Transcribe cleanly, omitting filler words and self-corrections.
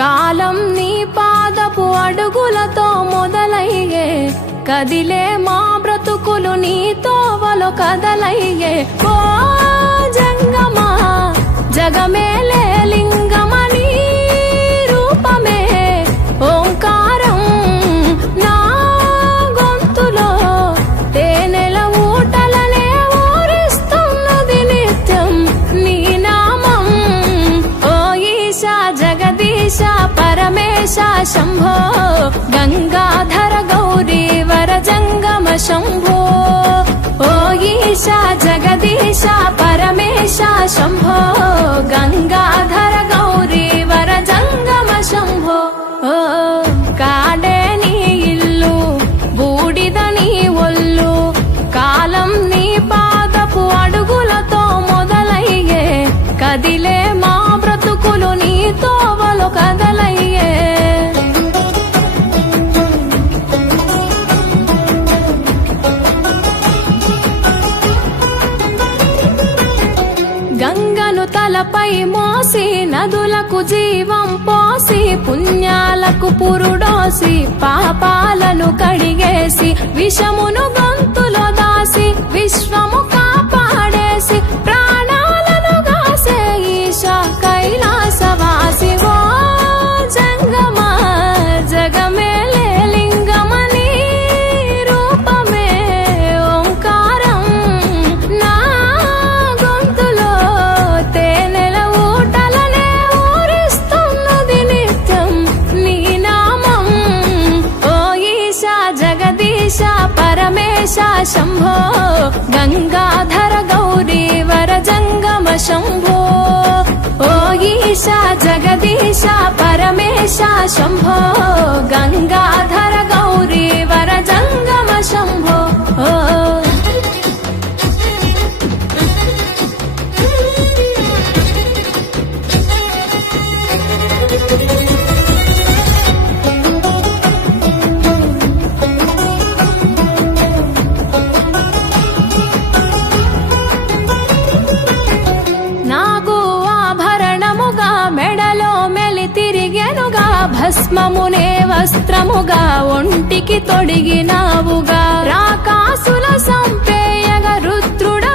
కాలం నీ పాదపు అడుగులతో మొదలయ్యే, కదిలే మా బ్రతుకులు నీ తోవలో కదలయ్యే. ఓ జంగమా జగమేలే లింగమని రూపమే ఓంకారం నా గొంతులో తేనెల ఊటలనే ఊరిస్తున్నది నిత్యం నీ నామం. ఓ ఈశా జగదీశ పరమేశ శంభో గంగాధర గౌరీ వర జంగమ శంభో. ఓ ఈశా జగదీశ పరమేశ శంభో గంగాధర గౌరీ వర జంగమ శంభో. ఓ కాడే నీ ఇల్లు బూడిద నీ ఒళ్ళు, కాలం నీ పాదపు అడుగులతో మొదలయ్యే, కదిలే మా బ్రతుకులు నీ తోవలో కదలయ్యే. గంగను తలపై మోసి నదులకు జీవం పోసి, పుణ్యాలకు పురుడోసి పాపాలను కడిగేసి, విషమును గొంతులో దాసి విశ్వము కాపాడేసి, ప్రాణాలను గాసే ఈశా కైలాసవాసి. ఓ జంగమా జగమేలే లింగమని రూపమే ఓంకారం నా గొంతులో తేనెల ఊటలనే ఊరిస్తున్నది నిత్యం నీ నామం. ఓ ఈశా జగదీశ పరమేశ శంభో గంగాధర గౌరీ వర జంగమ శంభో. ఓ ఈశా జగదీశ పరమేశ శంభో గంగాధర గౌరీ వర జంగమ శంభో. ఓ నాగు ఆభరణముగా మెడలో మెలి తిరిగెనుగా, భస్మమునే వస్త్రముగా ఒంటికి తొడిగినావుగా, రాకాసుల సంపేయగా రుద్రుడ